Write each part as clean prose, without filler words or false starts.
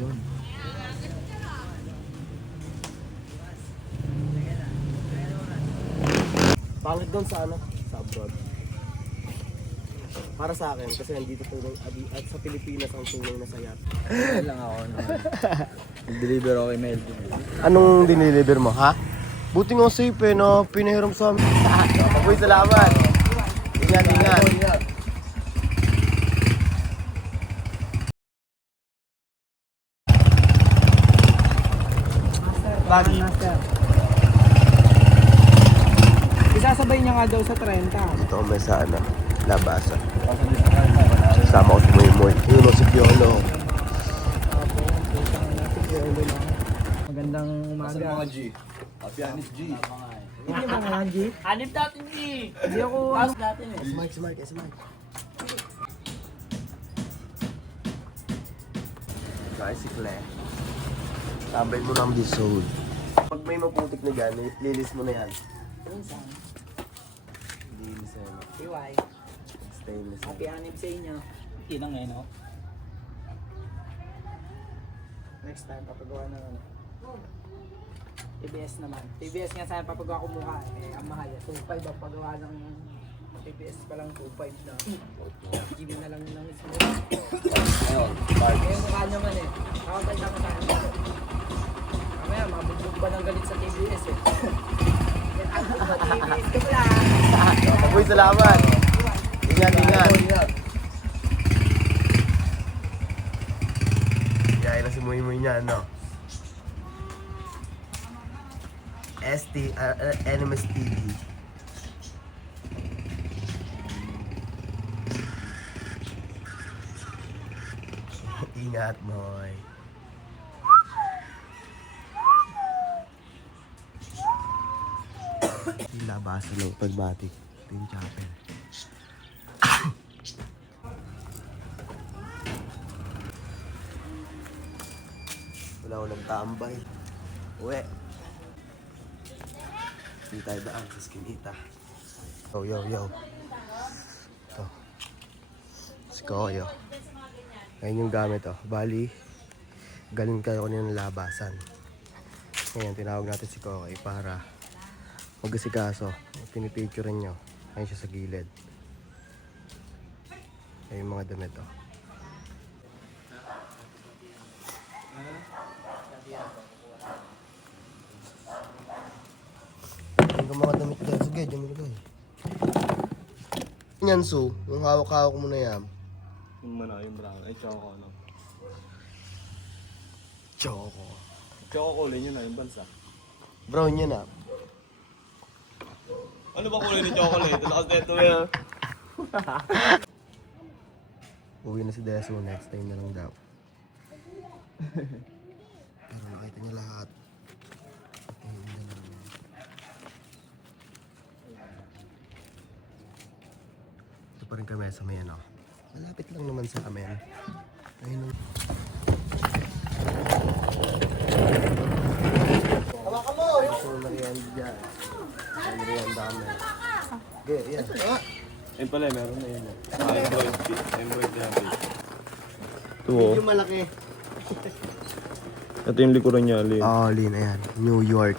Yun. Pangit doon sa ano? Sa abroad. Para sa akin, kasi nandito tunay at sa Pilipinas ang tunay na saya. Kaya lang ako nag-deliver ako kay Mel. Anong dinideliver mo, ha? Buti nga safe eh, no? Pinahiram sa amin. Mabuhay, salamat. Ingat, ingat. Bagay. Isasabay niya nga daw sa 30. Dito kami sa ano, labasan. Sama ko si Moy. Yun o, si Piolo. Magandang Mga umaga. G. Pianist G. Hindi mga G. Hanip natin G! Hindi ako... Pass natin eh. Si Mike. Bicycle eh. Tambay mo ng episode. Pag may maputik na dyan, lilis mo na yan. Minsan. Lilis na yan. PY. Stainless Happy hanip sa inyo. Inang ngayon ako. Next time, papagawa ng ano. TBS naman. TBS nga sa'yo papagawa ko mukha. Eh, ang mahal. 2.5 ang pagawa ng TBS pa lang 2.5 na. GB na lang ng mismo. Ayun. Eh, mukha naman eh. Kakaganda ka sa akin. Mamaya, mabugbog ba ng galit sa TBS eh. TBS ka pala. Mabuhay, salamat. Ingat. Kaya na si Moy niya, no? NMS TV. Ingat, Moy. Labasan ng pagbatik. Team Chapel. Wala ko ng tambay. Uwe. Hindi tayo daan sa Skinita. Yo. Ito. Si Koyo. Ngayon yung gamit oh. Bali, galing kayo kanina ng labasan. Ngayon, tinawag natin si Kokoy para mag-asikaso. Pinipicturean nyo. Ngayon siya sa gilid. Ayun yung mga damit oh. Yung mga damit dyan. Sige, dyan mo lagay. Yan, Su. Yung hawak-hawak mo na yan. Yung yung brown. Ay, choco ano. Choco. Choco kulay yun na, yung bansa. Brown yan ah. Ano ba kulay ni chocolate? Lakas na ito yan. Uwi na si Deso. Next time na lang daw. Pero nakita niya lahat. Ayun na lang. Ito pa rin kami sa may ano. Malapit lang naman sa amin. Ayun ang... Hawakan mo! Ito na riyan dyan. Ang riyan dami. Okay, yan. Ayun pala, meron na yun. Embroid yan. Ito Yung malaki. Ito yung likuran niya, Lin. Oh, Lin, ayan. New York.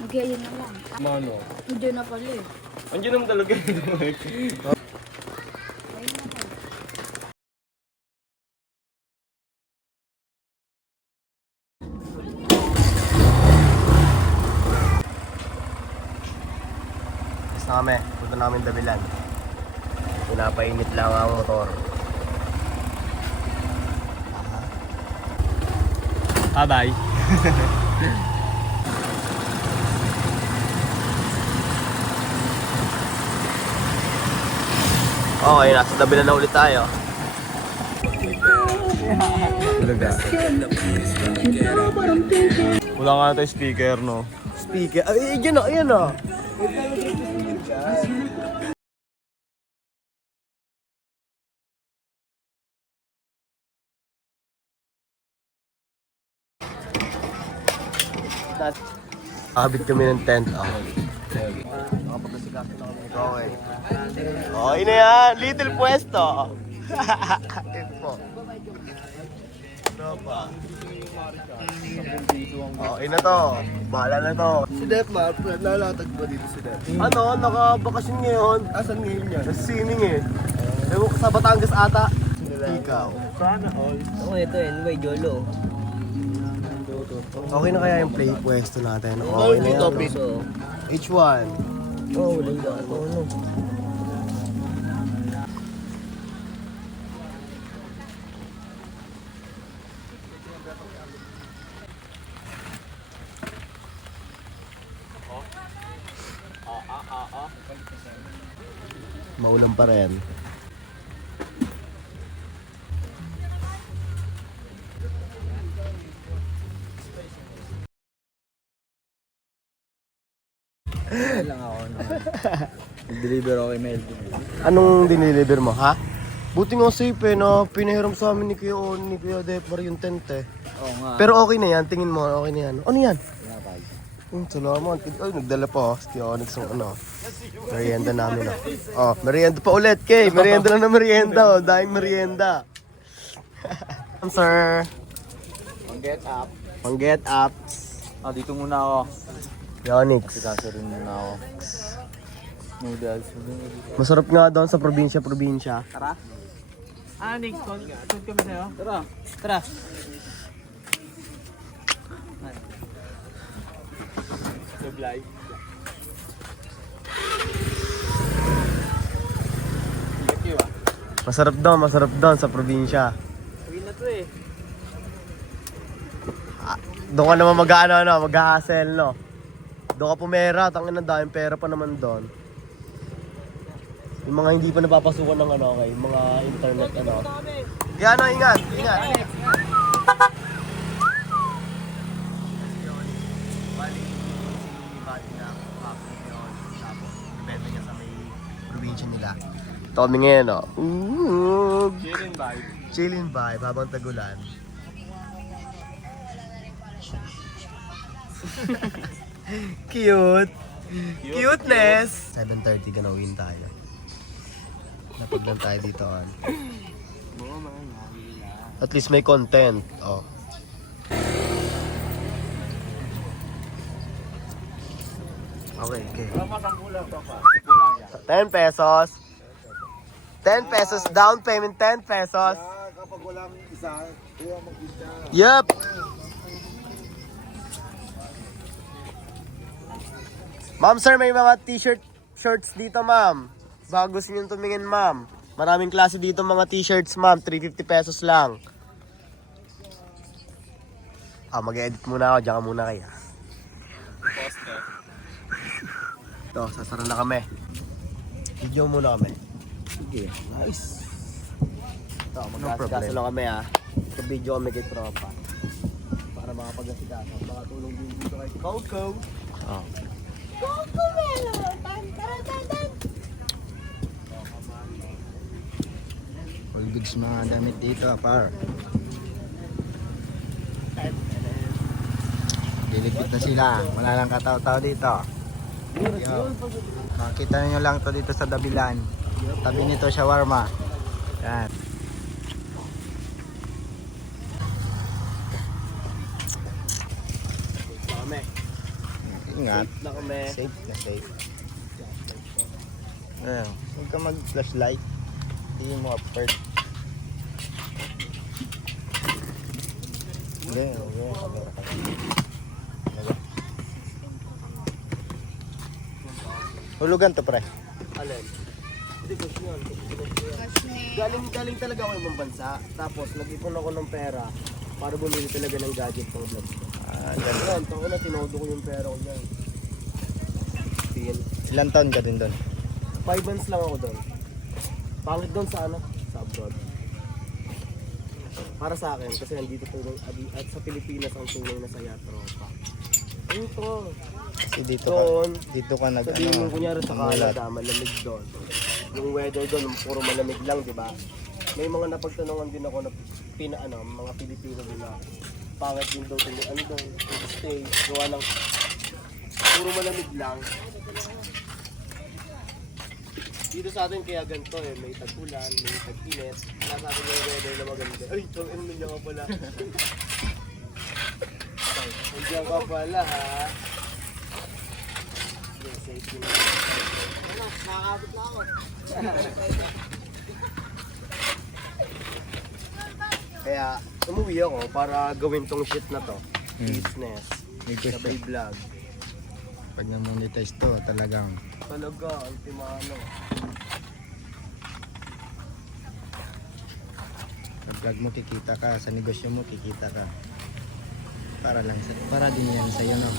Mag-iayun na lang. Mano? Hindi na pala eh. Andiyan naman talaga yun. Tapos na kami. Punta namin Dabilan. Pinapainit lang ang motor. Bye-bye. Okay, nasa Dabilan na ulit tayo. Talaga. Wala nga tayo speaker, no? Speaker. Ay, dyan o, ayan o. Abit kami ng tent. Nakapagkasikaso na kami. Okay. Okay na yan. Little pwesto. Yun po. tropa. Okay na to. Bahala na to. Si Detmar, nalatag ba dito si Detmar? Ano, nakabakasyon ngayon. Asan ngayon yan? Sa swimming eh. Ewan ko sa Batangas ata. Ikaw. Oo, ito anyway, Jolo. Okay na kaya yung play pwesto natin? Okay na yan. No? H1. Oo, wala yung ano. Maulan pa rin. lang ako. Deliver ako kay Melvin. Anong diniliver mo, ha? Buti nga safe eh, no? Pinahiram sa amin ni Kuya Detmar yung tent eh. Oo nga. Pero okay na yan, tingin mo, okay na yan. Ano yan? Salamat. Ay, nagdala pa, si Onyx ng ano. Merienda namin, oh. Oh, merienda pa ulit, Kay. Merienda lang na merienda, oh. Daing merienda. Sir. Pang-get up. Pang-get up. Ah, dito muna ako. Onyx. Sikasarin muna ako. Noodles. Masarap nga doon sa probinsya. Tara. Next call kami sa'yo. Tara. Tara. Supply. Masarap doon sa probinsya. Uwi na to eh. Doon ka naman mag-hassle, no? Doon ka pumera, tangin na dahil pera pa naman doon. Yung mga hindi pa napapasukan ng ano, okay, mga internet, ano. Kaya ano, ingat. Bali na kapag yun, tapos ibenta niya sa may probinsya nila. Ito kami ngayon, no? Chilling vibe habang tagulan. Cute! Cuteness! 7:30 ganawin tayo. Napag lang tayo dito. At least may content. Oh. Okay. 10 pesos. 10 pesos down payment, 10 pesos. Kapag walang isa, kaya mag-isa. Yup! Ma'am sir, may mga t-shirt shirts dito ma'am. Baka gusto nyo tumingin ma'am. Maraming klase dito mga t-shirts ma'am. 350 pesos lang. Mag-edit muna ako. Diyan ka muna kaya. Ito, sasara na kami. Video muna kami. Sige. Nice. Ito, mag-asikaso lang kami ha. Ito video kami kay tropa. Para makapag-asikaso. Baka tulong din dito kay Coco. Oh. All goods mga damit dito, par. Dilipit na sila. Wala lang kataw-taw dito. Yo. Makita niyo lang to dito sa Dabilan. Tabi nito shawarma. Yan. Kami. Ingat. Safe na kami. Safe na safe. Ayan. Huwag ka mag-flashlight. Hindi mo upward. Hindi. Hulugan to pre. Alin? Hindi ko yun. Galing talaga ako ibang bansa. Tapos nag-ipon ako ng pera para bumili talaga ng gadget pang vlog ko. Ganun, taon na tinodo ko yung pera ko dyan. Feel. Ilan taon ka din doon? 5 months lang ako doon. Pangit doon sa ano? Sa abroad. Para sa akin, kasi nandito tulong at sa Pilipinas ang tulong na saya tropa. Ito. Kasi Doon, dito ka nag sabihin mo ano. kunyari sa umulat. Canada, malamig doon. Yung weather doon, puro malamig lang, di ba? May mga napagtanungan din ako na mga Pilipino din na pangit din daw stay, gawa ng puro malamig lang. Dito sa atin kaya ganito eh, may tag-ulan, may tag-init. nasa atin yung weather na maganda. Ay, itong nandiyan ka pala. Nandiyan ka pala, ha? Okay, safety na. Ano, nakakabot na ako. Kaya, umuwi ako para gawin tong shit na to. Business. Sabay vlog. Pag na-monetize to, talagang Talaga, ultimano. sa vlog mo kikita ka, sa negosyo mo kikita ka. Para din yan sa'yo, no?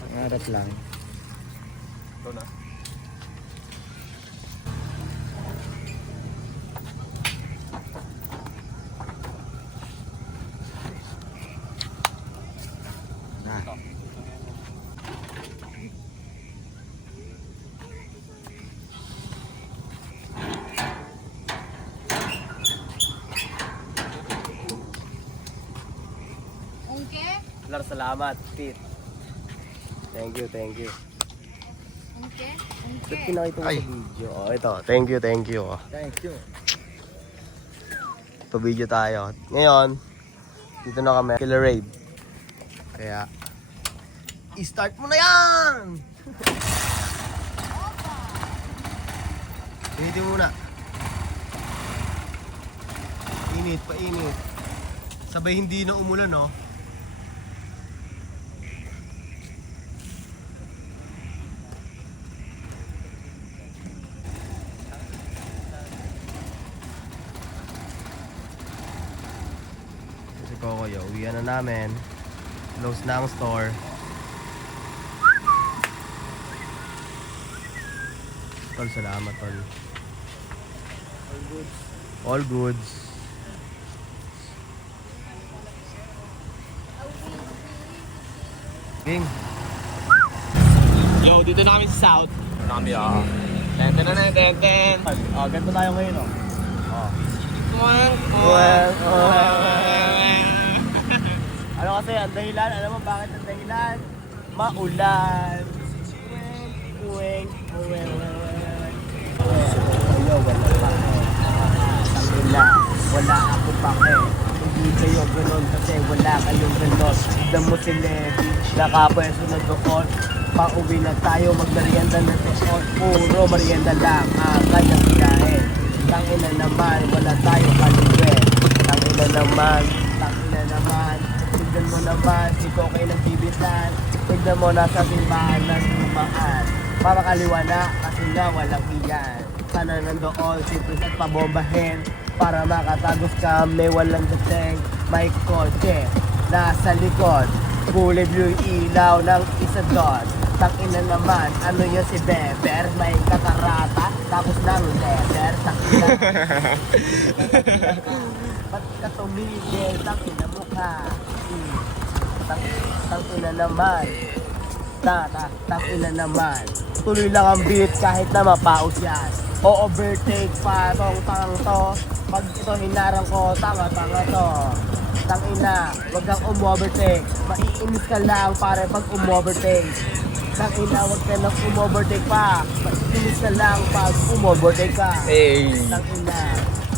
Pangarap lang. Ito na. Na. Ungke? Lar, salamat, Pete. Thank you, thank you. Ungke? Ba't Ungke. pinakita mo Ay. sa video? Oh, ito. Thank you, thank you. Oh. Thank you. Pa-video tayo. Ngayon, dito na kami. Killer Raid. Kaya, i-start mo na yan! Initin muna. Init, painit. Sabay hindi na umulan, no? Si Kokoyo, uwian na namin. Close na ang store. Tol, salamat, tol. All goods. All goods. King. Yo, dito na kami sa South. Kami ah. Ten. Oh, ganito tayo ngayon, oh. Oh. Ano kasi, ang dahilan, alam mo bakit ang dahilan? Maulan. Uweng. Ayo, wala pa. Tangina, wala ako pa hindi kayo ganon kasi wala kayong ganon. Tignan mo si Levi, nakapwesto na doon. Pauwi na tayo, magmerienda na doon. Puro merienda lang ang kanyang kinain. Tangina naman, wala tayo kaliwe. Tangina naman. Tignan mo naman, si Kokay nagbibitan. Tignan mo nasa simbahan ng lumaan. Papakaliwa na kasi nga walang iyan. Sana nandoon si Prince at pabombahin. Para makatagos kami walang dating. May kotse nasa likod. Kulay blue yung ilaw ng isa doon. Tangina naman, ano yun si Beber? May kakarata, tapos ng leather. Tangina. Ba't ka tumigil? Tangina mo ka. Tangina naman. Tangina naman. Tuloy lang ang beat kahit na mapaus yan. O-overtake pa tong tangang to. Pag ito hinarang ko, tanga to. Tangina, wag kang umovertake. Maiinis ka lang pare pag umovertake. Tangina, wag ka nang umovertake pa. Maiinis ka lang pag umovertake ka. Tangina,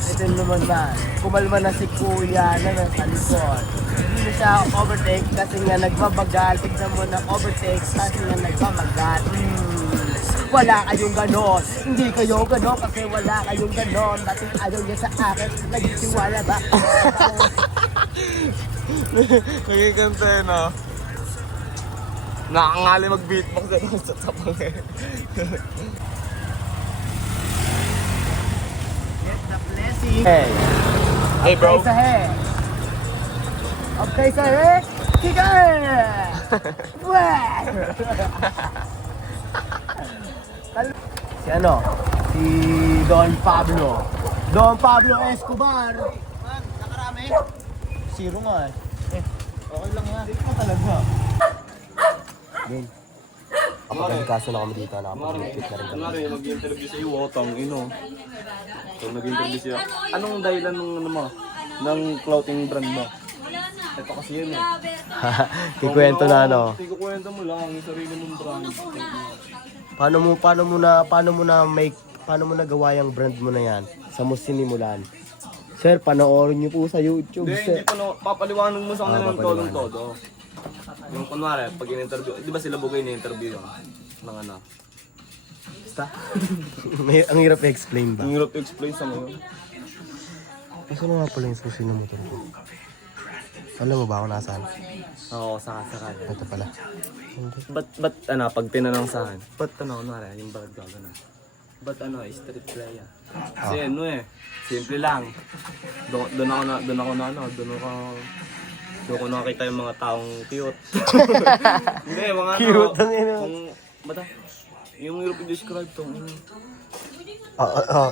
ito naman man. Kumalma na si kuya na nasa likod. Hindi na siya overtake kasi nga nagbabagal. Tignan mo na overtake kasi nga nagbabagal. Wala kayong ganon. Hindi kayo ganon kasi wala kayong ganon. Dati ayaw niya sa akin. Nagsiwala ba? Nagkikanta yun ah. Nakangali mag-beatbox na lang sa tapang eh. Get the blessing. Hey. Hey bro. Okay sa head. Okay sa head. Kikay! Si ano? Si Don Pablo. Don Pablo Escobar. Nakarami? Zero nga eh. Okay lang yan. Zero talaga. Game. Kapag kaso na kami dito, nakapag-repeat na rin kami. Kunwari, nag-interview sa iyo, tang ino. So, nag-interview siya. Anong dahilan ng ano mo? Ng clothing brand mo? Ito kasi yun eh. Kikwento na ano. Ikukwento mo lang yung sarili mong brand. paano mo nagawa yung brand mo na yan? Sa mo sinimulan? Sir, panoorin niyo po sa YouTube, Hindi, sir. hindi pa papaliwanag mo sa kanila ng papaliwanag. todo. Yung kunwari, pag in-interview, di ba sila bugay na-interview yun? Ng ano? Basta? Ang hirap i-explain ba? Ang hirap i-explain sa mga. Kasi nga pala yung susi ng motor ko. Alam mo ba kung nasaan? Oo, saka. Ito pala. Hindi. Ba't pag tinanong sa akin, ba't kunwari, yung bagay ka gano'n? Ba't street play ah? Kasi simple lang. Doon ko nakita yung mga taong cute. Hindi, mga Cute ang ino. Yung hirap i-describe to.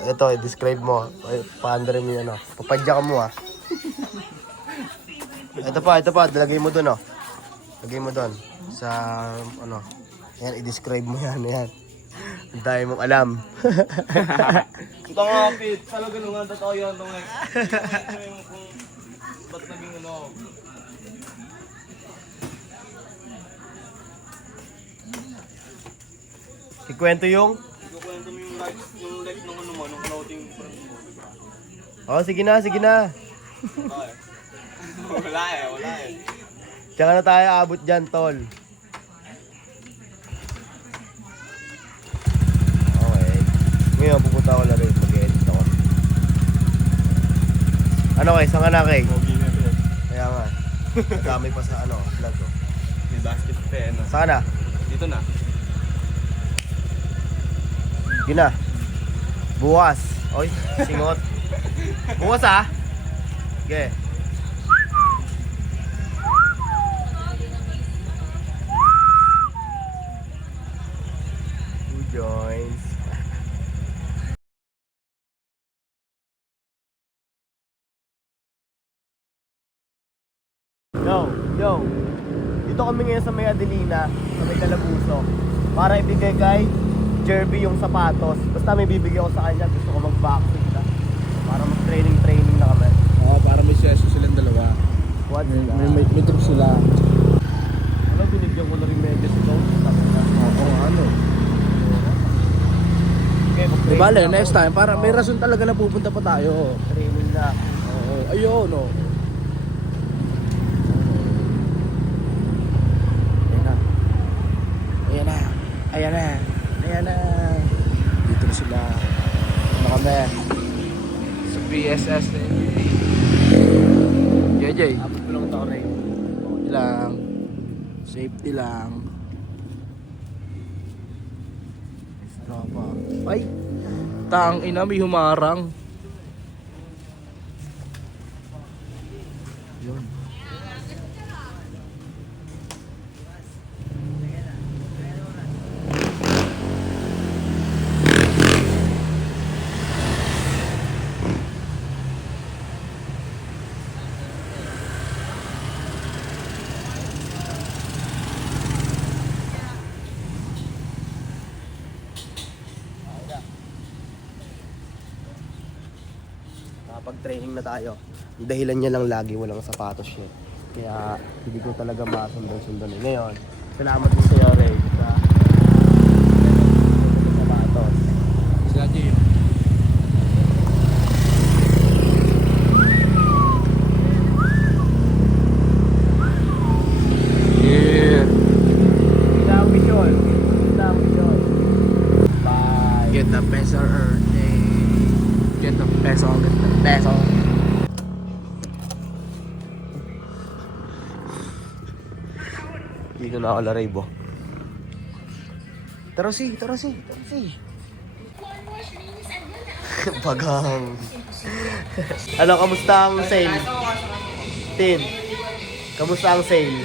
Ito, i-describe mo. Paandar mo yun, papadya ka mo, Ito pa, lagay mo dun, Lagay mo dun. Sa, yan, i-describe mo yan. Ang dami mong alam. Ito nga, Pete. Talaga nung totoo yan. Ba't naging Ikwento yung? Ikukwento mo yung life ng nung clothing brand mo, diba? Sige na. Wala eh. Tsaka na tayo abot dyan, tol. Okay. Ngayon, pupunta ako na rin. Mag-edit ako. Ano kay? Saan ka na kay? Kaya nga. Nagamay pa sa vlog ko. May basket pen. Saan ka na? Dito na. Yun na. Bukas. Oy, singot. Bukas Okay. Who joins? Yo. Dito kami ngayon sa may Adelina, sa may Calabuso. Para ibigay kay Jerby yung sapatos. Basta may bibigay ako sa kanya, gusto ko mag-vaccine na. Para mag-training na kami. Oo, para may session silang dalawa. What? May trip sila. Ano, binigyan ko na rin medyo si Tom. Okay, Di ba, next time, para may rason talaga na pupunta pa tayo. training na. Oo, ayun, no. Ayan na. Dito na sila. Ano kami? Sa PSS na JJ. Abot ko lang ito rin. Safety lang. Tropa. Ay! Tang ina, may humarang. Yun. Pag-training na tayo. Yung dahilan niya lang lagi walang sapatos niya. Kaya hindi ko talaga masundan-sundan. Ngayon, salamat din sa'yo, Ray. Sa sapatos. Sila Jim. Yeah. Ilang mission. Bye. Get the peso earning. Get the peso. Dito na ako laray, bo. Tara si. Bagang. Ano, kamusta ang sale? Tin, kamusta ang sale?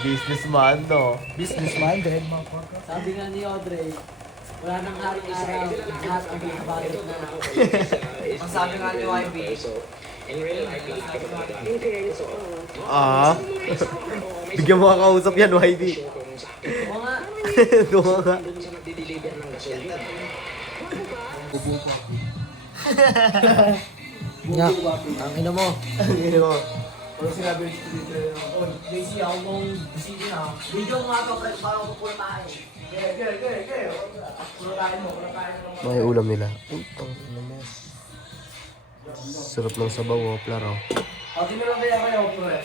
Businessman, no? Business-minded. Sabi nga ni Audrey, wala nang araw-araw, lahat ang binabayad na. Ang sabi nga ni YB, Bigyan mo kakausap yan, YB. oo nga, Oo nga. Nga, ang ina mo. Ano mo? Pag sinabi ko dito, oh, JC, ako mong bisita na. Video mo nga ito, pre, parang pupuntahin. Kaya. Kulatahin mo. May ulam nila. Uy, tang ina mes. Sarap ng sabaw, oh, plaro. Hati na lang kaya kayo, pre.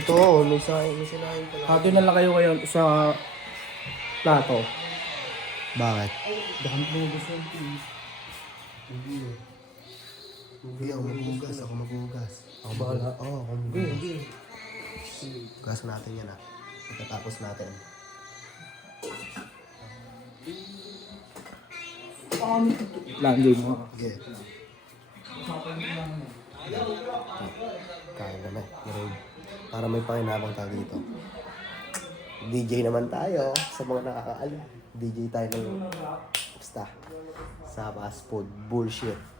Ito, oh, may sinahin pala. Hati na lang kayo ngayon sa plato. Bakit? Baka lumabas yung tea. Hindi ako maghugas, ako maghugas. Ako bahala? Oo, ako maghugas. Hindi. Hugas natin yan ah. Pagkatapos natin. Langgay mo. Sige. Kain kami. Marib. Para may pakinabang tayo dito. DJ naman tayo sa mga nakakaalam. DJ tayo ng basta sa fast food. Bullshit.